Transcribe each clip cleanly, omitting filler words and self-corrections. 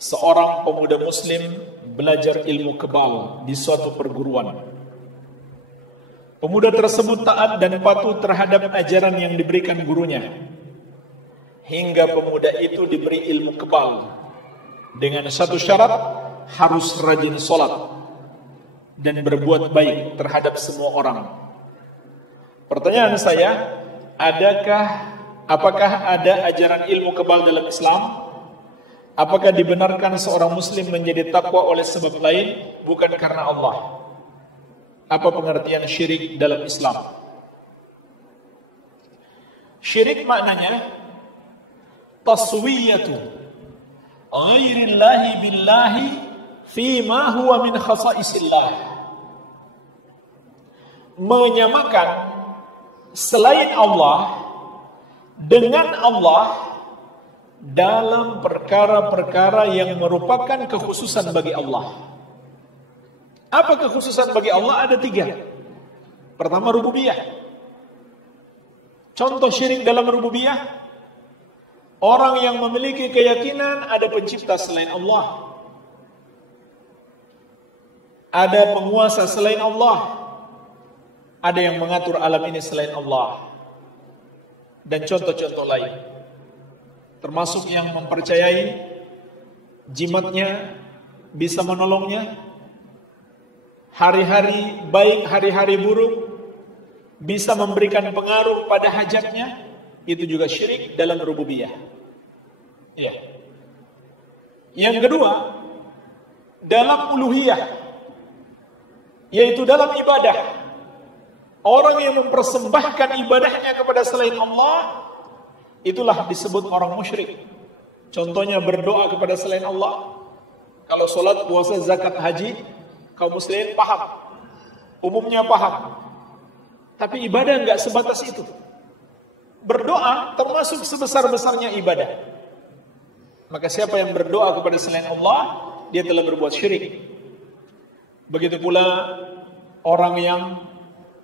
seorang pemuda muslim belajar ilmu kebal di suatu perguruan. Pemuda tersebut taat dan patuh terhadap ajaran yang diberikan gurunya, hingga pemuda itu diberi ilmu kebal dengan satu syarat, harus rajin sholat dan berbuat baik terhadap semua orang. Pertanyaan saya, apakah ada ajaran ilmu kebal dalam Islam? Apakah dibenarkan seorang muslim menjadi takwa oleh sebab lain, bukan karena Allah? Apa pengertian syirik dalam Islam? Syirik maknanya taswiyatu ghairillahi billahi fima huwa min khasaisillah. Menyamakan selain Allah dengan Allah dalam perkara-perkara yang merupakan kekhususan bagi Allah. Apa kekhususan bagi Allah? Ada 3. Pertama, rububiyah. Contoh syirik dalam rububiyah, orang yang memiliki keyakinan ada pencipta selain Allah, ada penguasa selain Allah, ada yang mengatur alam ini selain Allah, dan contoh-contoh lain. Termasuk yang mempercayai jimatnya bisa menolongnya, hari-hari baik, hari-hari buruk, bisa memberikan pengaruh pada hajatnya. Itu juga syirik dalam rububiyah. Ya. Yang kedua, dalam uluhiyah, yaitu dalam ibadah. Orang yang mempersembahkan ibadahnya kepada selain Allah, itulah disebut orang musyrik. Contohnya berdoa kepada selain Allah. Kalau sholat, puasa, zakat, haji, kaum muslimin paham, umumnya paham. Tapi ibadah enggak sebatas itu. Berdoa termasuk sebesar-besarnya ibadah. Maka siapa yang berdoa kepada selain Allah, dia telah berbuat syirik. Begitu pula orang yang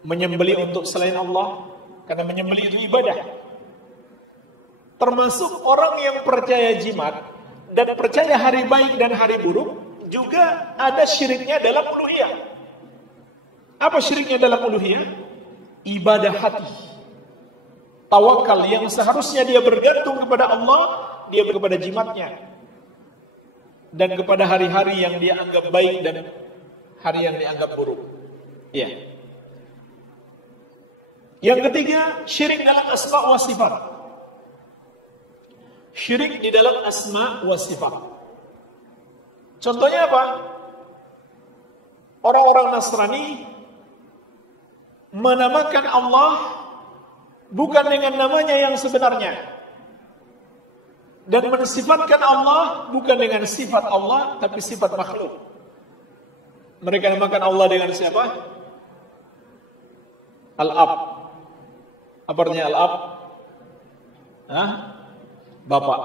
menyembelih untuk selain Allah, karena menyembelih itu ibadah. Termasuk orang yang percaya jimat dan percaya hari baik dan hari buruk, juga ada syiriknya dalam uluhiyah. Apa syiriknya dalam uluhiyah? Ibadah hati. Tawakal yang seharusnya dia bergantung kepada Allah, dia kepada jimatnya. Dan kepada hari-hari yang dia anggap baik dan hari yang dianggap buruk. Ya. Yang ketiga, syirik dalam asma wa sifat. Syirik di dalam asma wa sifat. Contohnya apa? Orang-orang Nasrani menamakan Allah bukan dengan namanya yang sebenarnya, dan mensifatkan Allah bukan dengan sifat Allah, tapi sifat makhluk. Mereka namakan Allah dengan siapa? Al-Ab. Apa artinya Al-Ab? Bapak.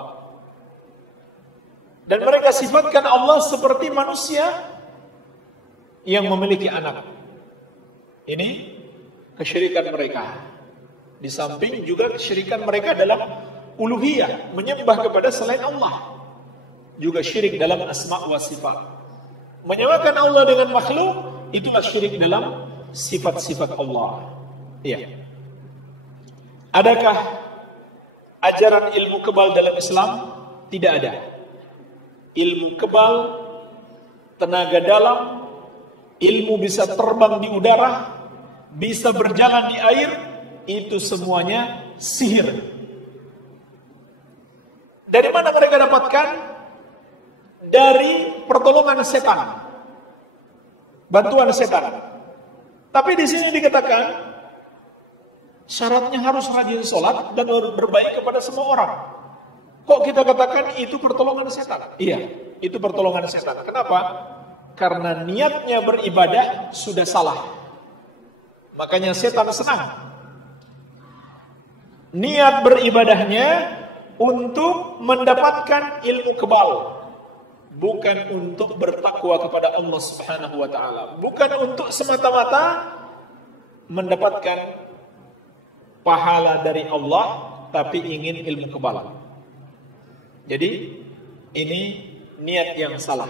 Dan mereka sifatkan Allah seperti manusia yang memiliki anak. Ini kesyirikan mereka. Di samping juga kesyirikan mereka dalam uluhiyah, menyembah kepada selain Allah. Juga syirik dalam asma wa sifat. Menyamakan Allah dengan makhluk, itulah syirik dalam sifat-sifat Allah. Iya. Adakah ajaran ilmu kebal dalam Islam? Tidak ada. Ilmu kebal, tenaga dalam, ilmu bisa terbang di udara, bisa berjalan di air, itu semuanya sihir. Dari mana mereka dapatkan? Dari pertolongan setan, bantuan setan. Tapi di sini dikatakan syaratnya harus rajin sholat dan berbaik kepada semua orang. Kok kita katakan itu pertolongan setan? Iya, itu pertolongan setan. Kenapa? Karena niatnya beribadah sudah salah. Makanya setan senang. Niat beribadahnya untuk mendapatkan ilmu kebal, bukan untuk bertakwa kepada Allah Subhanahu wa taala, bukan untuk semata-mata mendapatkan pahala dari Allah, tapi ingin ilmu kebal. Jadi ini niat yang salah.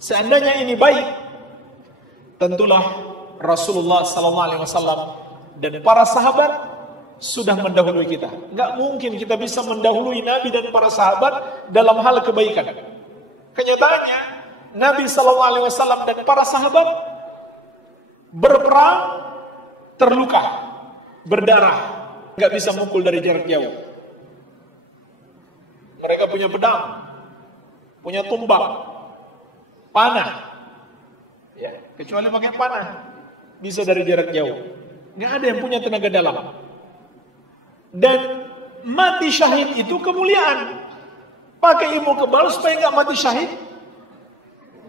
Seandainya ini baik, tentulah Rasulullah SAW dan para sahabat sudah mendahului kita. Nggak mungkin kita bisa mendahului Nabi dan para sahabat dalam hal kebaikan. Kenyataannya, Nabi SAW dan para sahabat berperang, terluka, berdarah, nggak bisa mukul dari jarak jauh. Mereka punya pedang, punya tumbak, panah, ya, kecuali pakai panah bisa dari jarak jauh. Nggak ada yang punya tenaga dalam. Dan mati syahid itu kemuliaan. Pakai ilmu kebal supaya nggak mati syahid.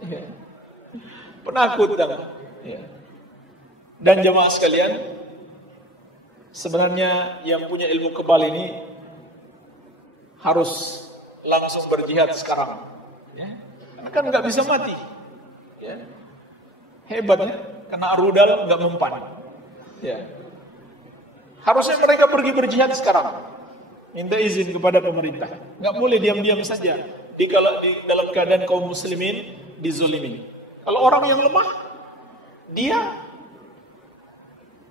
Ya. Penakut dah. Ya. Dan jemaah sekalian, sebenarnya yang punya ilmu kebal ini harus langsung berjihad sekarang. Ya. Karena kan nggak bisa mati. Ya. Hebatnya, kena rudal nggak mempan. Ya. Harusnya mereka pergi berjihad sekarang. Minta izin kepada pemerintah. Nggak boleh diam-diam saja. Dalam keadaan kaum muslimin dizolimin. Kalau orang yang lemah, dia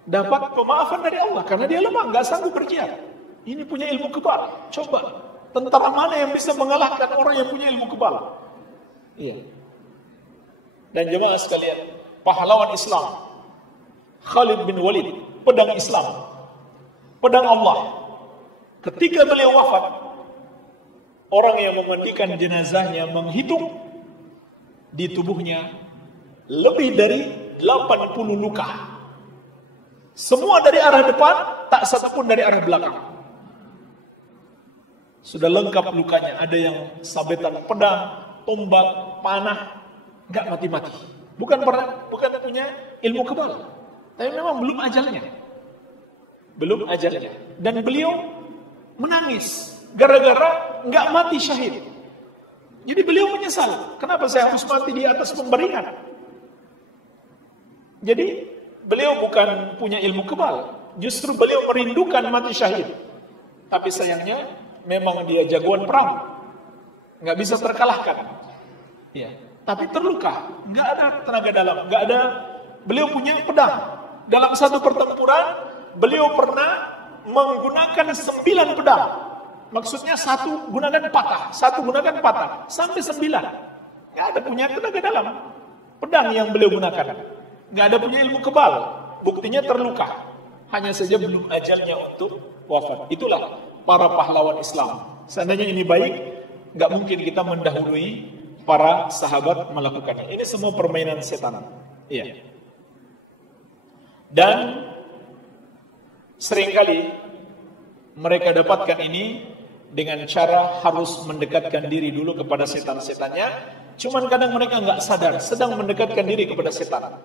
dapat pemaafan dari Allah karena dia lemah, nggak sanggup berjihad. Ini punya ilmu kebal. Coba, tentara mana yang bisa mengalahkan orang yang punya ilmu kebal? Iya. Dan jemaah sekalian, pahlawan Islam Khalid bin Walid, pedang Islam, pedang Allah. Ketika beliau wafat, orang yang memandikan jenazahnya menghitung di tubuhnya lebih dari 80 luka. Semua dari arah depan, tak satu pun dari arah belakang. Sudah lengkap lukanya. Ada yang sabetan pedang, tombak, panah, nggak mati-mati. Bukan punya ilmu kebal, tapi memang belum ajalnya. Belum ajalnya. Dan beliau menangis gara-gara nggak mati syahid. Jadi beliau menyesal, kenapa saya harus mati di atas pemberian? Jadi beliau bukan punya ilmu kebal, justru beliau merindukan mati syahid. Tapi sayangnya memang dia jagoan perang, nggak bisa terkalahkan. Ya. Tapi terluka, nggak ada tenaga dalam, nggak ada. Beliau punya pedang. Dalam satu pertempuran, beliau pernah menggunakan 9 pedang. Maksudnya satu gunakan patah, sampai 9. Nggak ada punya tenaga dalam. Pedang yang beliau gunakan. Nggak ada punya ilmu kebal. Buktinya terluka. Hanya saja belum ajalnya untuk wafat. Itulah para pahlawan Islam. Seandainya ini baik, nggak mungkin kita mendahului para sahabat melakukannya. Ini semua permainan setan. Iya. Dan seringkali mereka dapatkan ini dengan cara harus mendekatkan diri dulu kepada setan-setannya. Cuman kadang mereka nggak sadar sedang mendekatkan diri kepada setan.